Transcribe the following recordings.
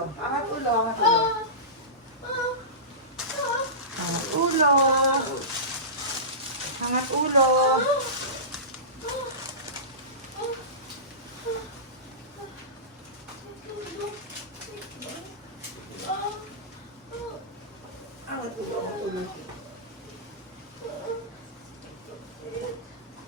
ulo. Angat ulo, angat ulo. Angat ulo. Angat ulo. Angat ulo, angat ulo.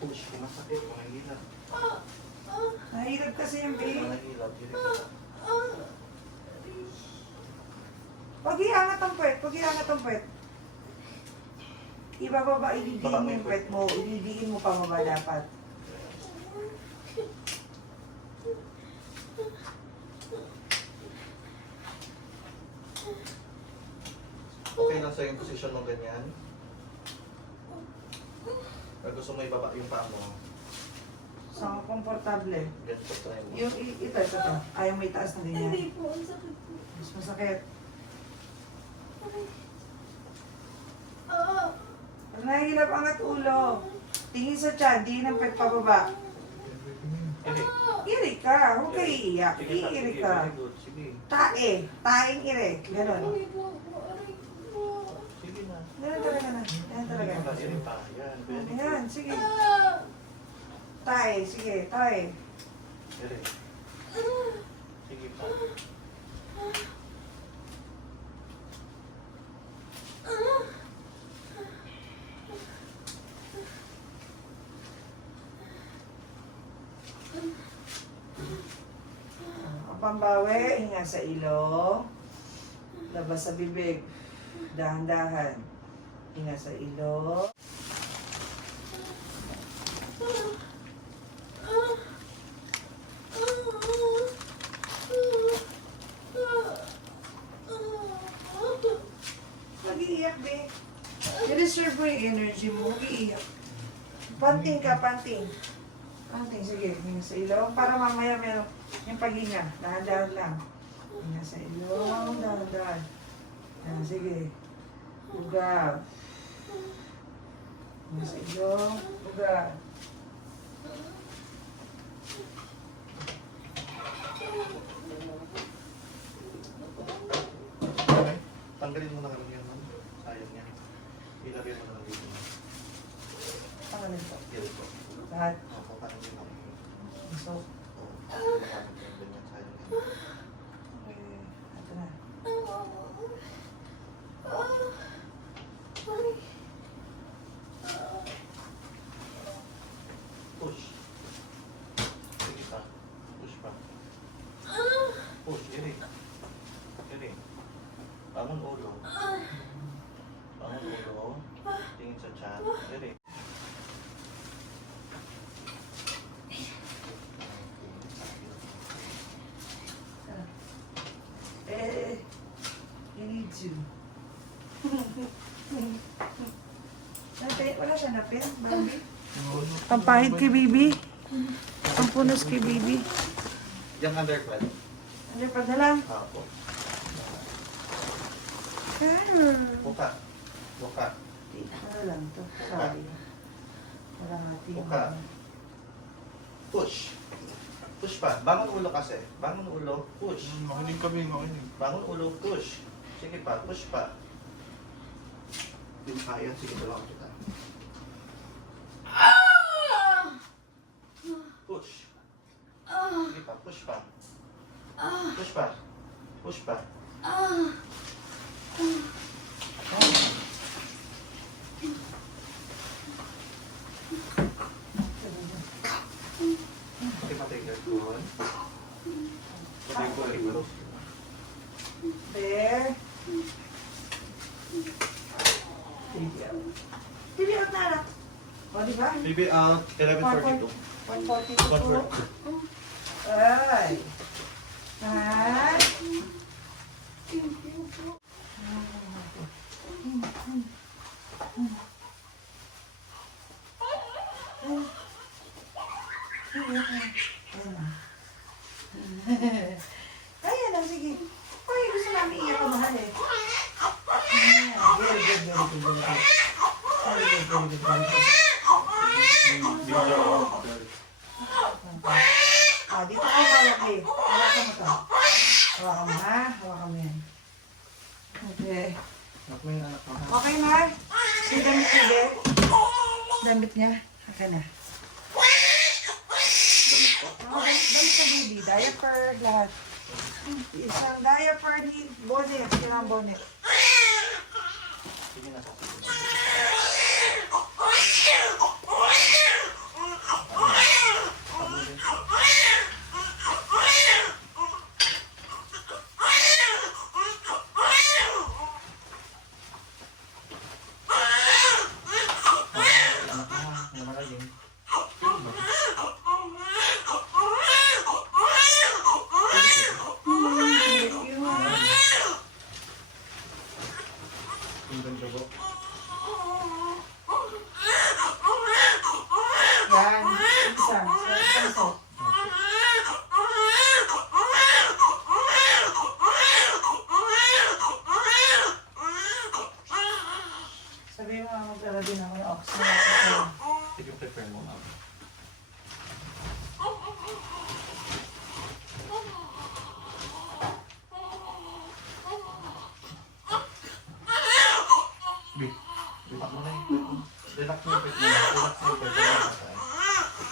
Push, masakit, mahihilap. Nahirap kasi yung babe. Mahihilap, hirap. Pag iangat ang puwet, pag iangat ang puwet. Ibababa, ibibigin mo yung puwet mo. Ibibigin mo pababa dapat. Okay lang sa'yo yung posisyon mo ganyan. Pag gusto mo ibaba yung paa mo, So, komportable. ganito try mo. Yung ito. Ayaw may taas na ganyan. Hindi po, ang sakit po. Mas masakit. Pag nahihirap, angat ulo. Tingin sa tiyan, di ng puwet pababa. Iri. Iri ka, huwag kayo iiyak. Sige, Iiri sige, ka. very good. Sige. Tae. Taeng iri. Ganon. Aray po, aray po. Sige na. Ganon talaga na. Ganon talaga. Wala, iri pa. Yan, very good. Ayan, sige. Tae, sige, tae. Iri. Sige pa. Ang pambawi, hinga sa ilong. Labas sa bibig. Dahan-dahan. Hinga sa ilong. Mag-iiyak, be. I-reserve mo yung energy mo. Mag-iiyak. Panting ka, panting. Panting, sige. Hinga sa ilong. Para mamaya meron yung paghinga. Dahan-dahan lang. Hinga sa ilong. Dahan-dahan. Yan, sige. Ugaw. Hinga sa ilong. Ugaw. Okay. Tanggalin mo na lang yan, ma'am. Sayang niya. Ilagay mo na lang dito. Pangalan po. Iri po. Lahat. Opo, parang yun lang. So, Oo. Parang ganyan, sayang niya. okay. Ito na. Push. Sige pa. Push pa. Push, iri. Iri. Bangon ulo. Bangon ulo. Tingin sa chan. Iri. You need to. Wala siya na pen, Bambi. Pampahid kay Bibi. Pampunas kay Bibi. Yung underclad. Ano pa na lang? Apo. Ah. Buka. Buka. Ano lang to? Sorry. Wala nga Buka. Push. Push pa. Bangon ulo kasi. Bangon ulo. Push. Makinig kami, makinig. Bangon ulo. Push. Sige pa. Push pa. Yung kaya. Sige pa lang kita. Push. Sige pa. Push pa. Push pa. Push pa. Okay, matigil ko. Matigil ko. There. TV out na lang. O, di ba? Maybe out 11:42. 142. Ay. Ay. Kaya lang, sige. Ay, gusto namin iyak ko mahal eh. Very good, very good, very good. Very good, very good, very good. Ah, dito ka hawak eh. Hawak mo to. Hawakan mo ha. Hawakan mo yan. Okay. Nak mo yung anak mo. ha? Okay na. Yung damit niya, Bel. Damit niya. Okay na. Damit ko. Damit sa baby. Diaper, lahat. Isang diaper ni bonnet. Kailangan bonnet. Sige na. Anak mo ha. Hindi malaging. Yung ganda ko. Yan. Isa. Isa. Sabi mo nga magdala din ako ng oxygen. Sige, prepare mo ma'am. Bi, relax mo na yun. Relax mo yung pet mo. Relax mo yung pet mo.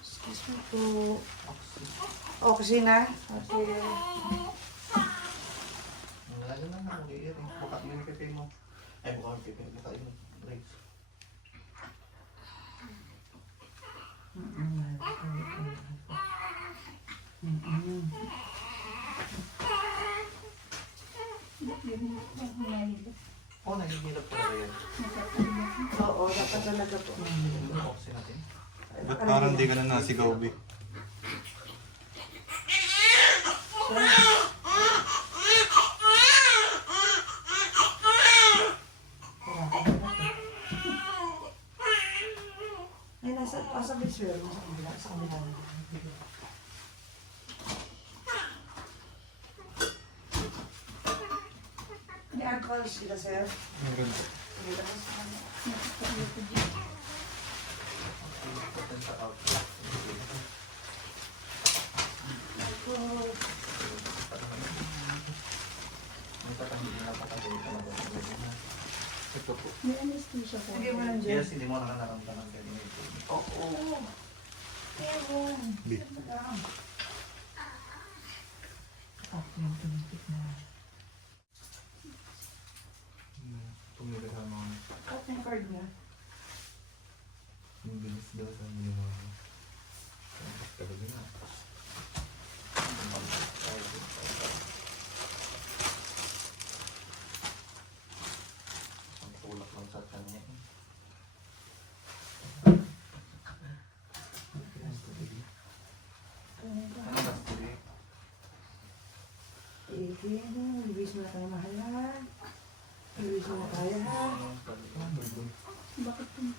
Excuse me po. Oxygen na? Okay. Lalo na na, mag-i-earing. Buka mo yung pipi mo. Ay, buka mo yung pipi. Buka yung legs. Oo, nagigilap talaga yan. Oo, dapat talaga po. Yung oxy natin. Ba't parang di ka na nasigaw, Bi? Ay, nasa biswero mo sa kabila. Sa kabila. May alcohol sila, sir. Ang ganda. Sige, tapos na kami. Patan sa out. Alcohol. May tatanggalin na patanggalin ka na ba? Ito po. May anesthesia po. Lagyan mo lang dyan. Yes, hindi mo nakanaramdaman kayo ng ito. Oo. Ewan. Bi. Yung pinipit na. Tumira sa mga Cut yung card niya. yung bilis daw sa mga mga talaga na. Ang tulak lang sa kanya. Ano ba sila? Ibigis mo na tayo mahal ha. Ibigis mo na tayo ha. Bakit yung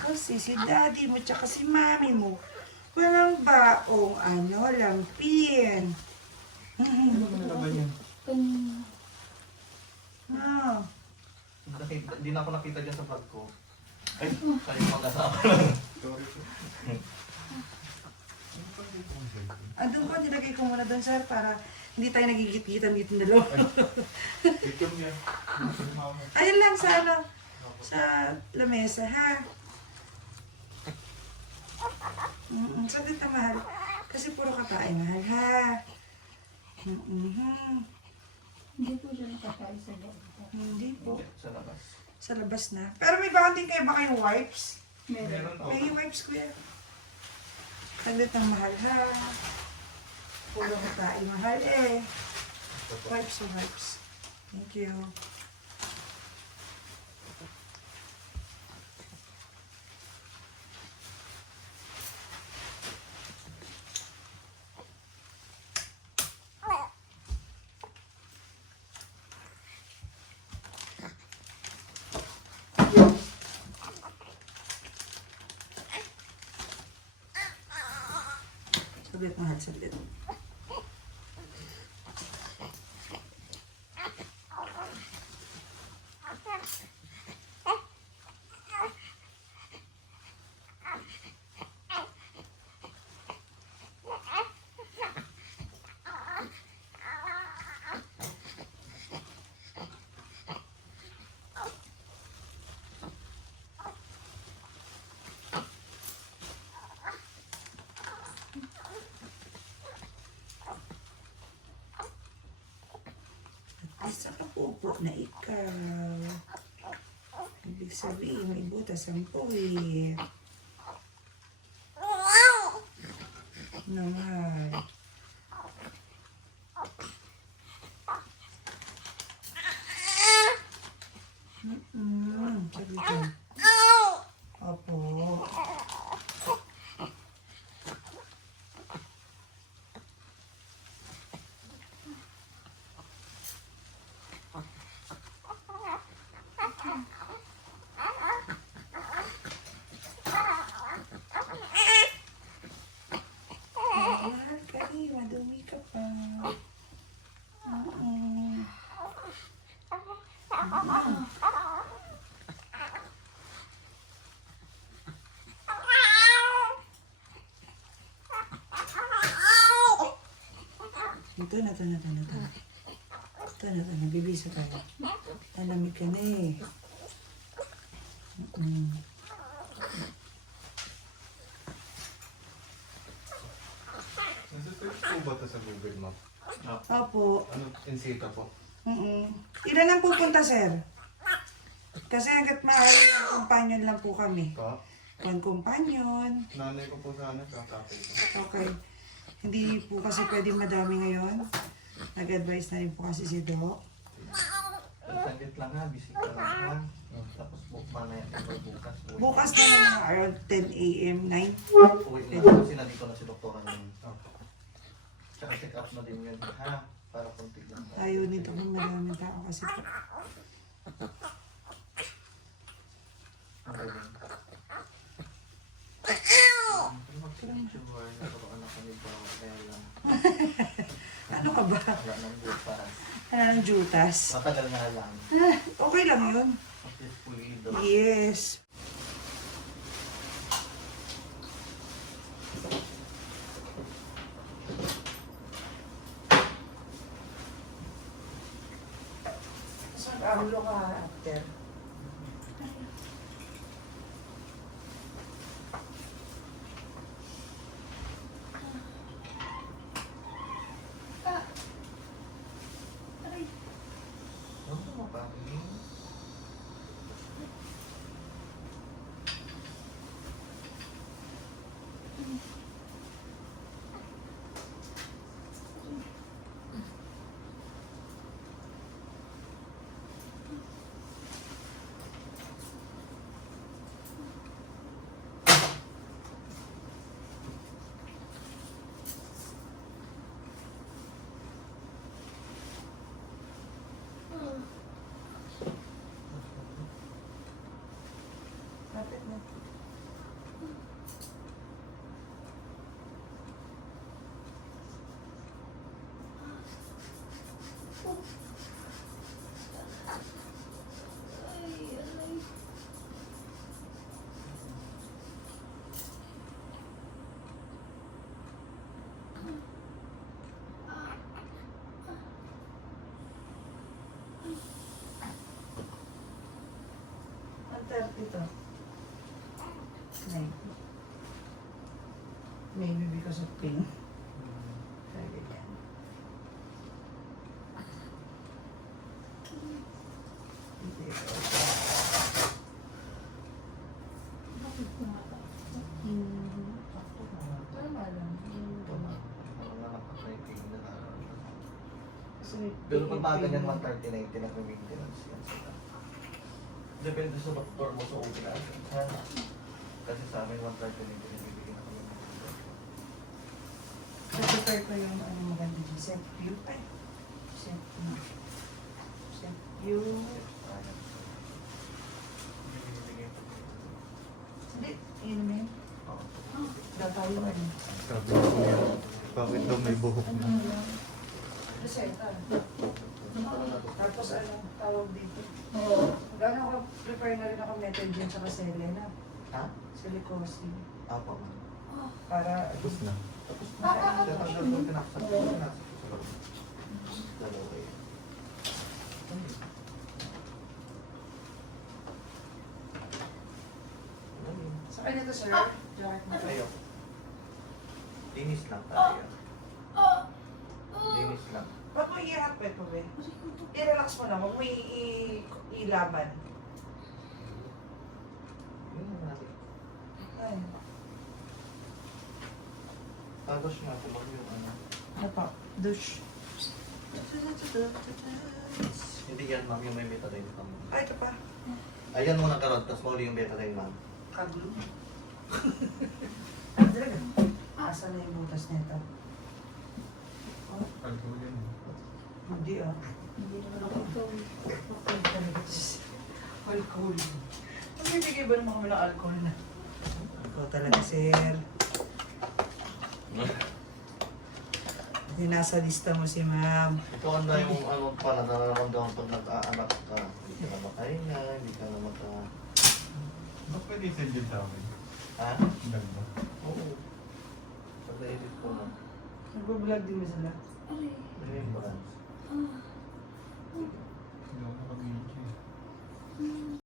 Kasi si daddy mo tsaka si mami mo, walang baong lampin. Ano ba nalaban yun? kanina? Ah, Hindi na ako nakita dyan sa vlog ko. Ay, sayo mag-asama. Sorry po. andun ko, nilagay ko muna doon sir para hindi tayo nagigit-gitan dito na dalawa. Ito niya. Ayun lang sa sa lamesa ha. Saglit na mahal. Kasi puro kakain mahal ha. Hindi po siya nakakain sa loob. Hindi po. Sa labas. Sa labas na. Pero may bakit din kayo ba kayong wipes? Meron. May wipes kuya. Saglit ng mahal ha. Puro kakain mahal eh. Wipes o wipes. Thank you. Saglit, mahal, saglit. Isa ka pupo na ikaw. Ibig sabihin, may butas ang puwi. Naman. Saglit lang. Opo. Mahal ka eh, madumi ka pa. Ito na. Ito na, bibisa tayo. Talamig ka na eh. Nasa-search po ba ito sa Google Map? Opo. Ano, Insita po? Ilan ang pupunta, sir? Kasi hanggat maaari ng companion lang po kami. Pa? One companion. Nanay ko po sana, kakapay ko. Okay. Hindi po kasi pwede madami ngayon. Nag-advise na rin po kasi si Doc. Saglit lang ha, busy ka lang ha. Tapos mamaya ikaw bukas. Bukas na lang around 10 a.m. 9. Uwi na kasi nandito na si doktora ngayon. Tsaka check up na din yun ha. Para konti lang. Ayaw nito kung madaming tao kasi po. Okay lang. Mag-sure, nagkaroon ako ni Bao. Kaya lang. Ano ka ba? Wala nang bukas. Ano ng jutas? Matagal nga lang. Okay lang yun. Kasi pulido. Yes. Saan ang ulo ka after? Ano mo ba? Lapit na. Ang 30 to. Maybe because of pain. Kaya ganyan. Hindi ito. Bakit kumata? Tama lang. Ito na. Mga nakapagay na. Kasi Pero pag mga ganyan 139, tinag-maintenance yan sila. Depende sa doktor mo sa uwi natin. Ha? Kasi sa amin 139, tinibigyan na kami ng doktor. Prepare ko yung ano maganda dyan. Set view. Ay. Set view. Set view. Hindi. Yun na yun. Datayo na yun. Sabi ko yan. Bakit daw may buhok na? Reseta. Tapos ano, tawag dito. Gano'n ako, prepare na rin ako method dyan sa Selena. Ha? Silicosi. Apo. Para, Tapos na. Tapos na. Tatanggal ko pinaksak ko na. Dalawa yun. sa kanya to sir, jacket mo. Ayaw. Linis lang tayo. Linis lang. Ba't mo i-hot wet mo, be? I-relax mo lang, huwag mo ilaban. Yun na natin. Ay, Tapos nga kumag yung ano. ano pa? Douche. Hindi yan ma'am, yung may betadine pa mo. Ay, ito pa. Ayan muna karag, tapos mauli yung betadine ma'am. Kaglo. Talaga. Asa na yung butas nito? Oh, Alcohol yan. hindi ah. Hindi naman ako ito. Alcohol. Magbibigay ba naman kami ng alcohol na? Ikaw talaga, sir. Hindi nasa lista mo si ma'am. Ito na yung ano pala, nararamdaman pag nag-aanak ka. Hindi ka na makahinga, hindi ka na maka... Ba't pwede i-send yun sa akin? Ha? Ganda. Oo. Pag na-edit ko na. Nag-vlog din mo sila. Ay. Remembrance.